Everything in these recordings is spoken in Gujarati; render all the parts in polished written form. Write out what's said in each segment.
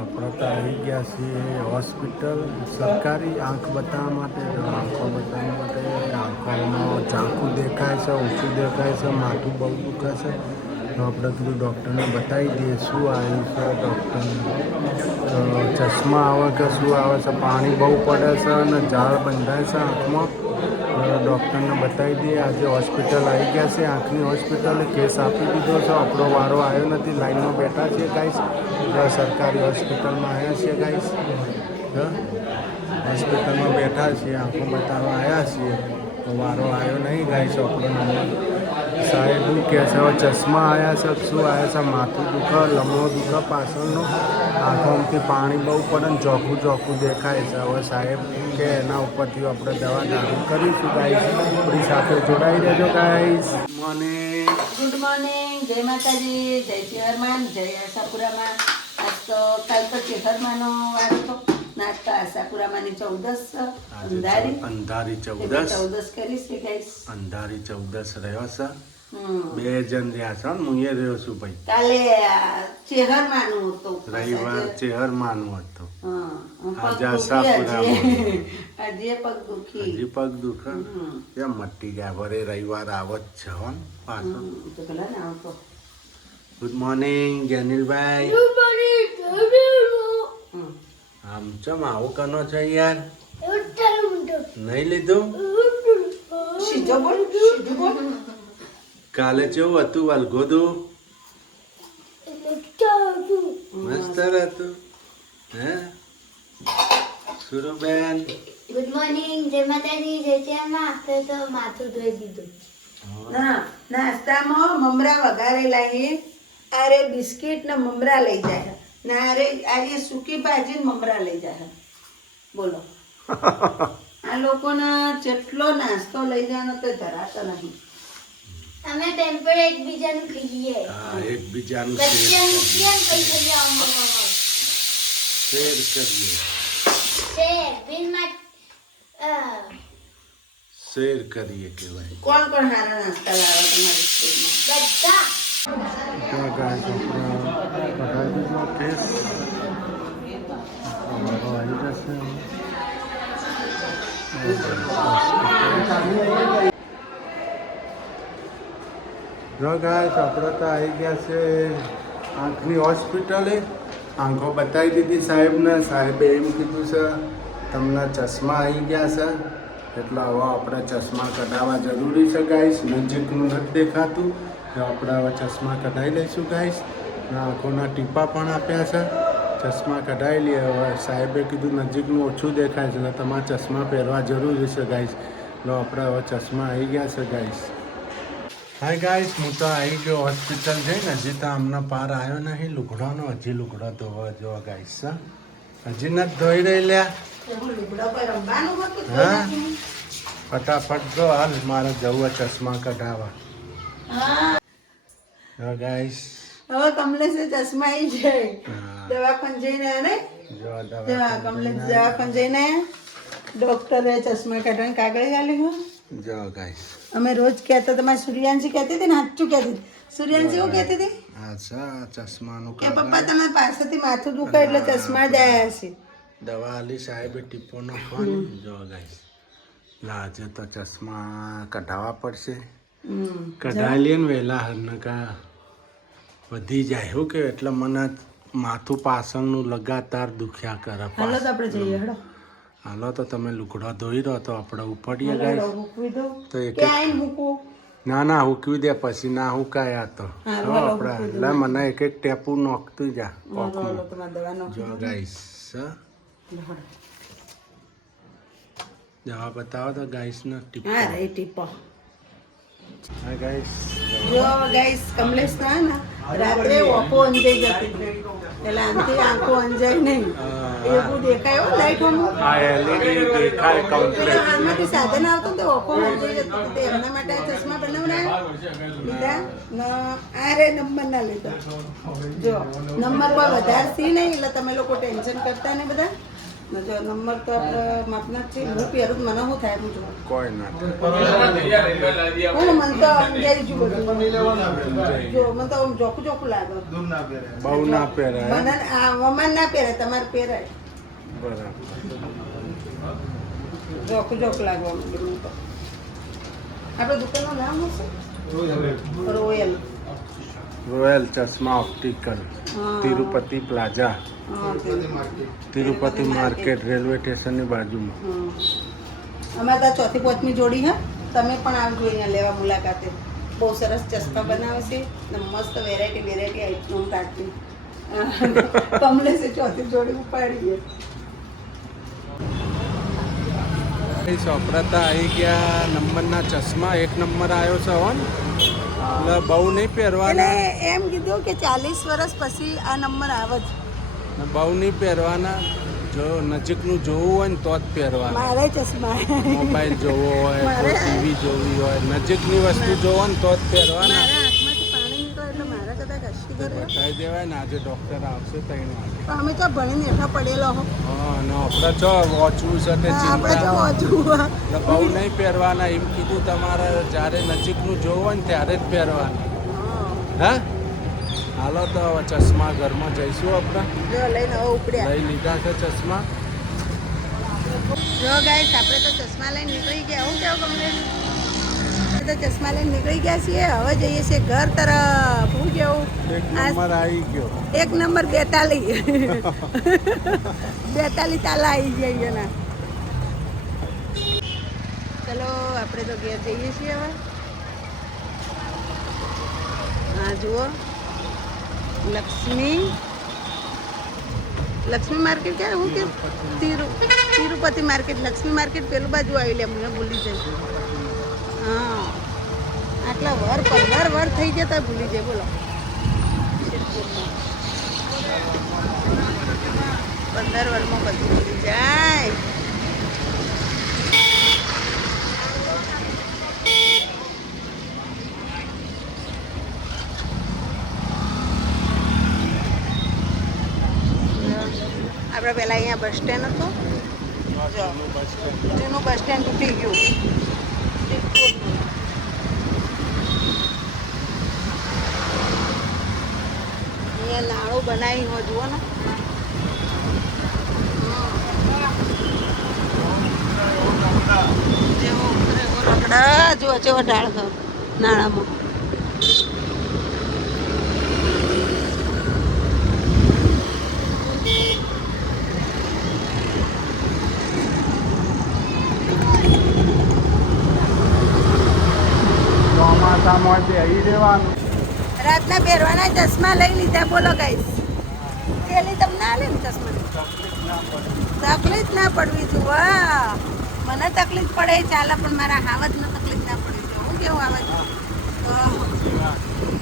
આપણે તો આવી ગયા છીએ હોસ્પિટલ સરકારી આંખ બતાવવા માટે. આંખો બતાવવા માટે આંખોમાં ઝાંખું દેખાય છે, ઓછું દેખાય છે, માથું બહુ દુખે છે. તો આપણે કીધું ડૉક્ટરને બતાવી દઈએ શું આવ્યું છે. ડૉક્ટરને ચશ્મા આવે કે શું આવે છે, પાણી બહુ પડે છે અને ઝાડ બંધાય છે આંખમાં. ડૉક્ટરને બતાવી દઈએ. આજે હોસ્પિટલ આવી ગયા છે, આંખની હોસ્પિટલે કેસ આપી દીધો છે. આપણો વારો આવ્યો નથી, લાઈનમાં બેઠા છીએ ગાઈસ. સરકારી હોસ્પિટલમાં આવ્યા છીએ ગાઈસ. હોસ્પિટલમાં બેઠા છીએ, આંખો બતાવવા આવ્યા છીએ. તો વારો આવ્યો નહીં ગાઈસ. આપણો નંબર સાહેબ કહે છે હવે ચશ્મા આવ્યા છે, શું આવ્યા છે, માથું દુખે, લમણો દુખે પાછળનો, આંખોમાંથી પાણી બહુ પડે ને ચોખ્ખું દેખાય છે. હવે સાહેબ કે એના ઉપરથી આપણે દવા દાખલ કરીશું ગાઈસ. આપણી સાથે જોડાઈ રહેજો ગાઈસ. ગુડ મોર્નિંગ, જય માતાજી, જય ચેહરમાન, જય આશાપુરામાં. આજ તો કાલ તો ચેહરમાનો વારો તો નાસ્તા આશાપુરામાંની 14 અંધારી 14 કરીશ ગાઈસ. અંધારી 14 રહ્યો છે. બે જણ રહ્યા છે. હું એ રહ્યો છું ભાઈ. કાલે ચેહરમાનું હતું, રવિવાર ચેહરમાનું હતું. આજે આજે પગ દુખી, હજી પગ દુખે એમ મટી ગયા. વરે રવિવાર આવો જ છે હો પાછો. ગુડ મોર્નિંગ જેનિલભાઈ. આમ ચમ આવું કનો છે યાર? નહીં લીધું? કાલે કેવું હતું વલગોદું? મસ્ત હતું હે સુરુબેન? ગુડ મોર્નિંગ, જય માતાજી, જય ચેહરમાં. આપણે તો માથું ધોઈ દીધું. નાસ્તામાં મમરા વઘારેલા છે. આરે બિસ્કિટ ને મમરા લઈ જાય ને આરે સૂકી ભાજી ને મમરા લઈ જાય. બોલો આ લોકોને જેટલો નાસ્તો લઈ જવાનો તો ધરાતો નહીં. અમે ટેમ્પર એકબીજાનું ખાઈએ. હા, એકબીજાનું વચ્ચે મૂકીએ ને પછી શેર કરીએ. શેર કરીએ કહેવાય. કોણ કોણ સારા નાસ્તા લાવે તમારી સ્કૂલમાં? બધા જો ગાઈસ આપણે તો આવી ગયા છે આંખની હોસ્પિટલે. આંખો બતાવી દીધી સાહેબને. સાહેબે એમ કીધું છે તમને ચશ્મા આવી ગયા છે એટલે હવે આપણે ચશ્મા કઢાવવા જરૂરી છે ગાઈસ. નજીકનું નથી દેખાતું તો આપણે હવે ચશ્મા કઢાવી લઈશું ગાઈસ. આંખોના ટીપા પણ આપ્યા છે. ચશ્મા કઢાવી લઈએ. હવે સાહેબે કીધું નજીકનું ઓછું દેખાય છે એટલે તમારે ચશ્મા પહેરવા જરૂરી છે ગાઈસ. એટલે આપણે હવે ચશ્મા આવી ગયા છે ગાઈસ. હાય ગાઈસ, હું તો આવી ગયો હોસ્પિટલ જઈને. હજી તો આમના પાર આવ્યો નહીં લુગડાનો. હજી લુગડો ધોવા જો ગાઈસ. હજી નથી ધોઈ રહી લ્યા. હા, ફટાફટ જો હાલ, મારે જવું ચશ્મા કઢાવવા. જો ગાઈસ હવે કમલેશે ચશ્મા આવી જાય. દવાખાને જઈને આને કમલેશ દવાખાને જઈને ડોક્ટરે ચશ્મા કાઢવાની કાગળ ગાલી. જો ગાઈસ અમે રોજ કહેતા, તમારી સૂર્યાંશી કહેતી હતી ને, સાચું કહેતી હતી. સૂર્યાંશી એવું કહેતી હતી હા ચશ્માનું કે પપ્પા તમે પાસેથી માથું દુખે એટલે ચશ્મા જ આવ્યા હશે. દવા આલી સાહેબે ટીપો નાખવાની. જો ગાઈસ આજે તો ચશ્મા કઢાવવા પડશે. કઢાવી લઈએ ને વહેલા હરનકા વધી જાય એવું કે એટલે મને માથું પાછળનું લગાતાર દુખ્યા કરે. હાલો તો આપણે જઈએ. હેડો હાલો તો તમે લુગડો ધોઈ રહો તો આપણે ઉપડીએ ગાઈસ. તો એક ના હુકવી દે પછી ના હુકાય. આ તો આપણે એટલે મને એક ટેપું નોખતું જા. જો ગાઈસ દવા બતાવો તો ગાઈસ ને ટીપો. હા ગાઈસ જો ગાઈસ કમલેશ ના ને રાત્રે ઓપો અંજાઈ જતી એટલે આનથી આંખો અંજાય નહીં એવું દેખાય. લાઈટોનું આ એલઈડી દેખાય કમ્પ્લીટ. હાલમાંથી સાધન આવતું તો ઓપો અંજાઈ જતું તો એમના માટે આ ચશ્મા બનાવડાય લીધા ને આ રે નંબર ના લીધા. જો નંબર કોઈ વધારે સી નહીં એટલે તમે લોકો ટેન્શન કરતા ને બધા. ને જો નંબર તો આપણે માપના જ છે હું પહેરું તો મને શું થાય હું જોઉં કોઈ ના હું મને તો અંજારી છું બધું જો મને તો આમ જોખું જોખું લાગે બહુ ના પહેરાય મને આ મમ્મા ના પહેરે તમારે પહેરાય બરાબર જોખું જોખું લાગવા માંડ્યું મને તો આપણે દુકાનનું નામ હશે રોયલ રોયલ ચશ્મા ઓપ્ટિકલ તિરુપતિ પ્લાઝા હા તિરુપતિ માર્કેટ રેલવે સ્ટેશનની બાજુમાં અમારે ત્યાં ચોથી પાંચમી જોડી હે તમે પણ આવજો અહીંયા લેવા મુલાકાતે બહુ સરસ ચશ્મા બનાવે છે ને મસ્ત વેરાયટી આઈટમ કાઢતી કમલેશે ચોથી જોડી ઉપાડીએ સોપરાતા આવી ગયા નંબરના ચશ્મા 1 નંબર આવ્યો છે હો ને એટલે બહુ નહીં એટલે પહેરવાના એમ કીધું કે 40 વર્ષ પછી આ નંબર આવે જ ને બહુ નહીં પહેરવાના જો નજીકનું જોવું હોય ને તો જ પહેરવાના મારે ચશ્મા મોબાઈલ જોવો હોય કોઈ ટીવી જોવી હોય નજીકની વસ્તુ જોવો ને તો જ પહેરવાના મારા આંખમાંથી પાણી નીકળે એટલે મારા કદાચ કશી કરે બતાવી દેવાય ને આજે ડૉક્ટર આવશે 3 વાગે તો અમે તો ભણીને હેઠા પડેલો હો હા અને આપણે ચો વાંચવું છે તે આપણે તો ચિંતા વાંચવું એટલે બહુ નહીં પહેરવાના એમ કીધું તમારે જ્યારે નજીકનું જોવું હોય ને ત્યારે જ પહેરવાના હા હાલો તો હવે ચશ્મા ઘરમાં જઈશું આપણે જો લઈને હવે ઉપડ્યા લઈ લીધા છે ચશ્મા જો ગાઈસ આપણે તો ચશ્મા લઈને નીકળી ગયા હું કેવું ગમે તો ચશ્મા લઈને નીકળી ગયા છીએ હવે જઈએ છીએ ઘર તરફ હું કેવું 1 નંબર આવી ગયો 1 નંબર 42 તાલા આવી ગયા એના ચલો આપણે તો ઘેર જઈએ છીએ હવે હા જુઓ લક્ષ્મી માર્કેટ ક્યાં હું કે તિરુપતિ માર્કેટ લક્ષ્મી માર્કેટ પેલું બાજુ આવી લે મને ભૂલી જાય હા આટલા 15 વર થઈ ગયા તો ભૂલી જાય બોલો 15 વર્ષમાં બધું ભૂલી જાય આપણે પહેલાં અહીંયા બસ સ્ટેન્ડ હતું જો જૂનું બસ સ્ટેન્ડ તૂટી ગયું અહીંયા નાળું બનાવી હોય જુઓ ને જેવો ઉતરે એવો રગડા જુઓ જેવો ઢાળ થયો નાળામાં ચોમાસામાં બેસી રહેવાનું રાતના પહેરવાના ચશ્મા લઈ લીધા બોલો ગાઈસ પેલી તમને ના લે ને ચશ્મા તકલીફ ના પડવી જોઈએ મને તકલીફ પડે ચાલે પણ મારા હાવજને તકલીફ ના પડવી જોઈએ હું કેવું હાવજ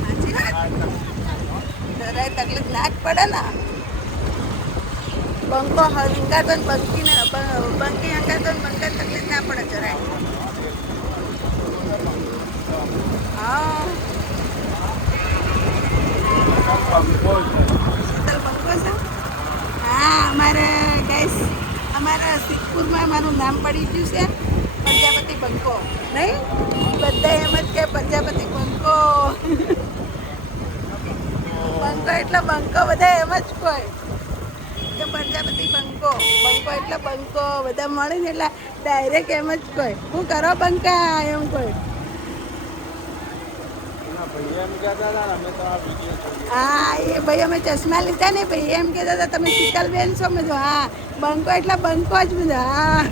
સાચી વાત જરાય તકલીફ ના જ પડે ને બંકો હંગાર તો બંકી હંગાર તો બંકા તકલીફ ના પડે જરાય હા શીતલ બંકો છે હા અમારે ગેસ અમારા સિદ્ધપુરમાં અમારું નામ પડી ગયું છે પ્રજાપતિ બંકો નહીં બધા એમ જ કે પ્રજાપતિ બંકો બંકો એટલે બંકો બધા એમ જ કોઈ કે પ્રજાપતિ બંકો એટલે બંકો બધા મળીને એટલે ડાયરેક્ટ એમ જ કોઈ હું કરો બંકા એમ કોઈ હા એ ભાઈ અમે ચશ્મા લીધા ને ભાઈ એમ કહેતા હતા તમે શીતલબેન છો મેં તો હા બંકો એટલે બંકો જ બધો હા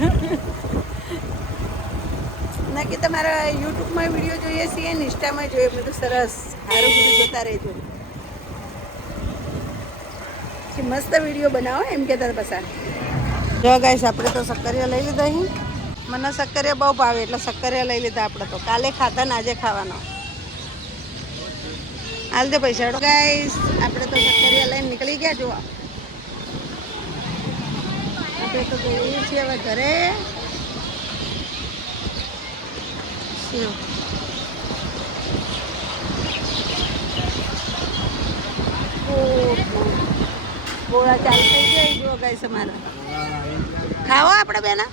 નક્કી તમારા યુટ્યુબમાં વિડીયો જોઈએ છીએ ને ઇન્સ્ટામાં જોઈએ બધું સરસ સારું બધું જોતા રહેજો મસ્ત વિડીયો બનાવો એમ કહેતા પાછા જો ગાઈસ આપણે તો સક્કરિયા લઈ લીધા અહીં મને સક્કરિયા બહુ ભાવે એટલે સક્કરિયા લઈ લીધા આપણે તો કાલે ખાધા ને આજે ખાવાનો હાલ દે પૈસા ગાઈસ આપણે તો સક્કરિયા લઈને નીકળી ગયા જોવા આપણે તો જઈએ છીએ હવે ઘરે ગોળા ચાલુ થઈ જાય જો ગાઈસ અમારા ખાવો આપણે બેના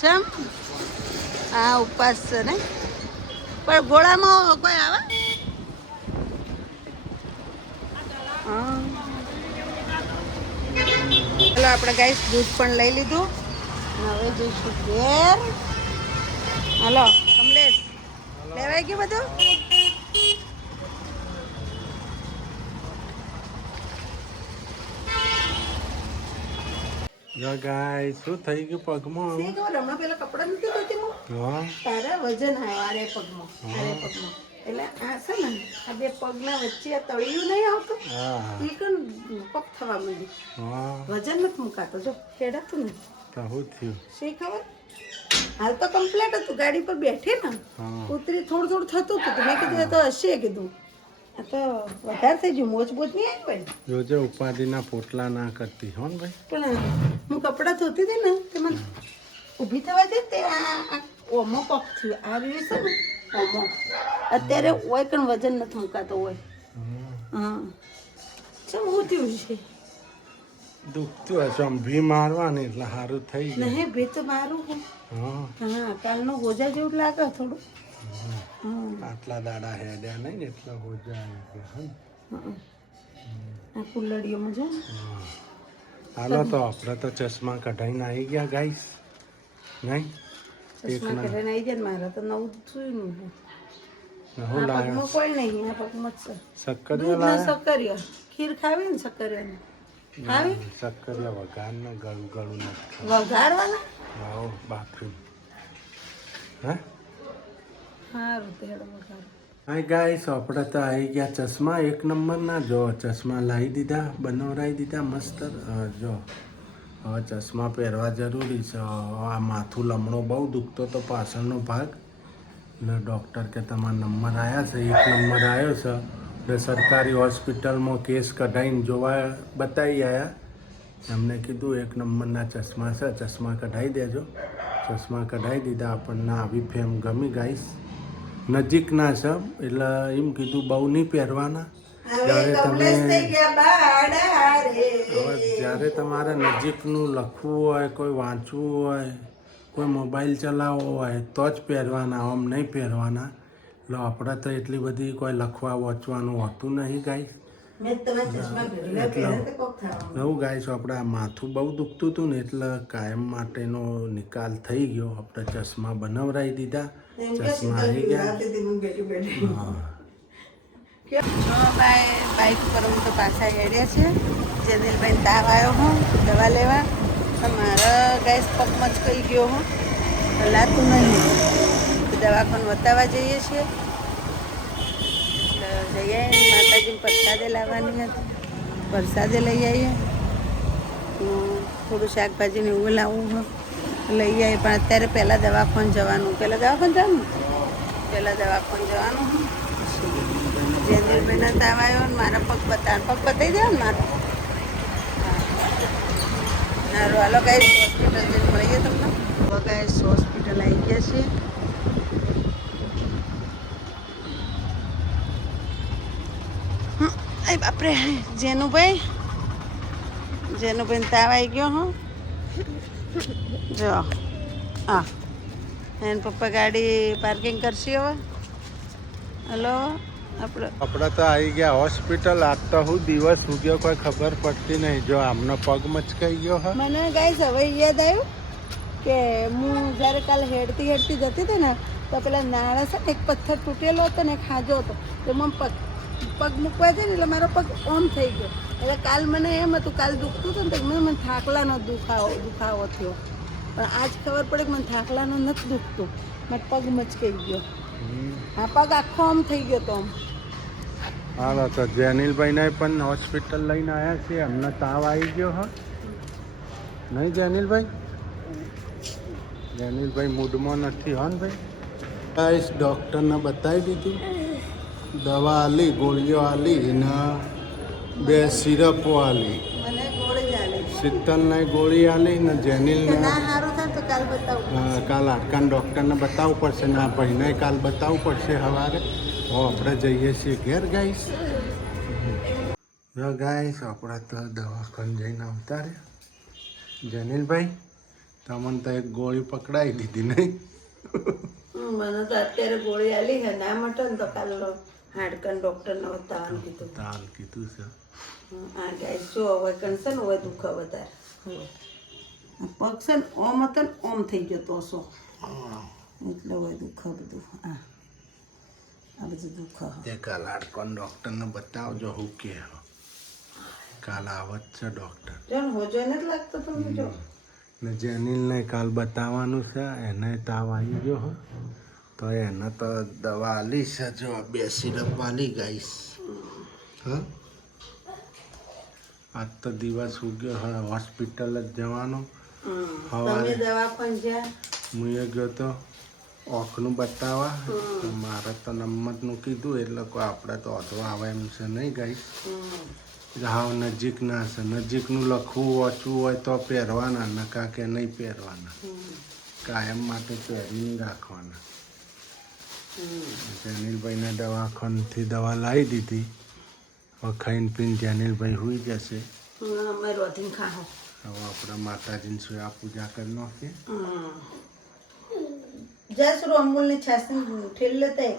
ચમ હા ઉપવાસ છે ને પણ ગોળામાં કોઈ આવે હા ચાલો આપણે ગાઈસ દૂધ પણ લઈ લીધું હવે જઈશું ઘેર હાલો કમલેશ લેવાય ગયું બધું જો ગાય શું થઈ ગયું પગમાં હવે? હમણાં પેલા કપડા નથી ધોતી હું હા તારા વજન આવ્યો આરે પગમાં એટલે આ છે ને આ બે પગના વચ્ચે આ તળિયું નહીં આવતું હા એ કણ પગ થવા માંડી હા વજન નથી મુકાતો જો ખેડાતું ને તો શું થયું શી ખબર હાલ તો કમ્પ્લીટ હતું ગાડી પર બેઠી ને હા ઉતરી થોડું થતું હતું મેં કીધું એ તો હશે કીધું આ તો વધારે થઈ ગયું મોજબૂત નહીં આવી ભાઈ જોજે ઉપાધિના પોટલા ના કરતી હો ને ભાઈ પણ હું કપડાં ધોતી હતી ને તેમાં ઊભી થવા દે તે આ ઓમો પગ થયું આ રહ્યું છે ને ઓમો અત્યારે હોય પણ વજન નથી મુકાતો હોય હા શું હું થયું છે દુખતું હશે આમ ભી મારવાની એટલે સારું થઈ ગયું નહીં ભી તો મારું હું હા હા કાલનો હોજા જેવું લાગે થોડું હા આટલા દાડા હેડ્યા નહીં ને એટલા હોજા આવી ગયા હે ને? આ કુલ્લડીઓમાં જો હાલો તો આપણે તો ચશ્મા કઢાઈને આવી ગયા ગાઈસ નહીં ચશ્મા કરીને આવી જાય ને મારે તો નવું થયું ને હું આ લાવ્યો પગમાં કોઈ નહીં આ પગમાં જ છે શક્કરિયા દૂધ ને લાવ્યા સક્કરિયા ખીર ખાવી ને સક્કરિયાની ખાવી શક્કરિયા વઘારને ગળું ગળું નથી વઘારવાના આવો બાથરૂમ હા સારું તેડો વઘાર હા ગાઈસ આપણે તો આવી ગયા ચશ્મા એક નંબરના જો ચશ્મા લાવી દીધા બનાવરાવી દીધા મસ્ત જો હવે ચશ્મા પહેરવા જરૂરી છે આ માથું લમણો બહુ દુખતો તો પાછળનો ભાગ એટલે ડૉક્ટર કે તમારા નંબર આવ્યા છે એક નંબર આવ્યો છે એટલે સરકારી હોસ્પિટલમાં કેસ કઢાઈને જોવા બતાવી આવ્યા એમને કીધું એક નંબરના ચશ્મા છે ચશ્મા કઢાવી દેજો ચશ્મા કઢાવી દીધા આપણને આવી ફેમ ગમી ગાઈસ નજીકના છે એટલે એમ કીધું બહુ નહીં પહેરવાના જ્યારે તમે હવે જ્યારે તમારે નજીકનું લખવું હોય કોઈ વાંચવું હોય કોઈ મોબાઈલ ચલાવવો હોય તો જ પહેરવાના આમ નહીં પહેરવાના એટલે આપણે તો એટલી બધી કોઈ લખવા વાંચવાનું હોતું નહીં ગાઈસ નવું ગાઈસ આપણે આ માથું બહુ દુખતું હતું ને એટલે કાયમ માટેનો નિકાલ થઈ ગયો આપણે ચશ્મા બનાવરાવી દીધા ચશ્મા આવી ગયા બાઈક પર હું તો પાછા હેડ્યા છે જેનિલભાઈ તાવ આવ્યો હું દવા લેવા મારા ગેસ પગમાં જ કહી ગયો હું લાતું નહીં દવાખાને બતાવવા જઈએ છીએ જઈએ માતાજીને પ્રસાદે લાવવાની હતી પ્રસાદે લઈ આવીએ થોડું શાકભાજીને એવું લાવવું લઈ આવીએ પણ અત્યારે પહેલાં દવાખાને જવાનું પહેલાં દવાખાને જવાનું જેનિલભાઈના તાવ આવ્યો ને મારા પગ બતાવી દે ને મારો સારું હાલો ગાઈસ હોસ્પિટલ જઈને મળીએ તમને તો ગાઈસ હોસ્પિટલ આવી ગયા છીએ અરે બાપરે જેનુભાઈ તાવ આવી ગયો હું જો હા એને પપ્પા ગાડી પાર્કિંગ કરશે હવે હલો આપણે તો આવી ગયા હોસ્પિટલ આજ તો હું દિવસ ઉગ્યો કોઈ ખબર પડતી નહીં જો આમનો પગ મચકાઈ ગયો હા મને ગાઈસ હવે યાદ આવ્યું કે હું જ્યારે કાલે હેડતી જતી હતી ને તો પેલા નાળા છે ને એક પથ્થર તૂટેલો હતો ને એક હાજો હતો તો મને પગ મૂકવા જાય ને એટલે મારો પગ ઓમ થઈ ગયો એટલે કાલ મને એમ હતું કાલ દુખતું હતું ને તો મને થાકલાનો દુખાવો થયો પણ આજ ખબર પડે કે મને થાકલાનો નથી દુખતું મારો પગ મચકાઈ ગયો આ પગ આખો આમ થઈ ગયો તો આમ હાલો તો જેનિલભાઈને પણ હોસ્પિટલ લઈને આવ્યા છીએ અમને તાવ આવી ગયો હા નહીં જેનિલભાઈ મૂડમાં નથી હો ને ભાઈ ગાઈસ ડૉક્ટરને બતાવી દીધું દવા આલી ગોળીઓ આલી ને 2 સિરપો આલી મને ગોળી જ આલી શીતલને ગોળી આલી ને જેનિલને ના સારું થાય તો કાલ બતાવું કાલ હાડકાન ડૉક્ટરને બતાવવું પડશે ને આ ભાઈને કાલ બતાવવું પડશે સવારે હવે આપણે જઈએ છીએ ઘેર ગાઈસ જો ગાઈસ આપણે તો દવાખાને જઈને આવતા રહ્યા. જનીલભાઈ તમને તો એક ગોળી પકડાઈ દીધી નહીં? મને તો અત્યારે ગોળી આલી છે ના મટે ને તો કાલ હાડકન ડૉક્ટરને બતાવવાનું કીધું. તાલ કીધું છે. આ ગાઈસ જો હવે કણસે ને હવે દુખે વધારે. આ પગ છે ને ઓમ હતો ને ઓમ થઈ ગયો તોસો એટલે હવે દુખે બધું. આ બધું દુખે. તે કાલ હાડકોન ડૉક્ટરને બતાવજો હું કે કાલ આવત છે ડૉક્ટર. જો ને હોજો નથી લાગતો તમને જો. ને જેનીલને કાલ બતાવવાનું છે, એને તાવ આવી ગયો હોય તો એને તો દવા આલી છે. જો 2 સિરપ આલી ગાઈસ. હા આજ તો દિવસ ઉગ્યો હવે હોસ્પિટલ જ જવાનો. તમે દવાખાને જ્યાં હું એ ગયો તો ઓખનું બતાવવા તો મારે તો નંબરનું કીધું એટલે કોઈ આપણે તો વધવા આવે એમ છે નહીં ગાઈસ. હાવ નજીક ના છે. નજીકનું લખવું વાંચવું હોય તો પહેરવાના, નકા કે નહીં પહેરવાના, કાયમ માટે પહેરીને રાખવાના. જનીલભાઈને દવાખાનેથી દવા લાવી દીધી. હવે ખાઈને પીને જનીલભાઈ સુઈ જશે. અમે રોધીને ખાઓ. હવે આપણે માતાજીની સોયા પૂજા કરી નાખીએ. જસ રો અમૂલની છાસની ઠેલ લેતા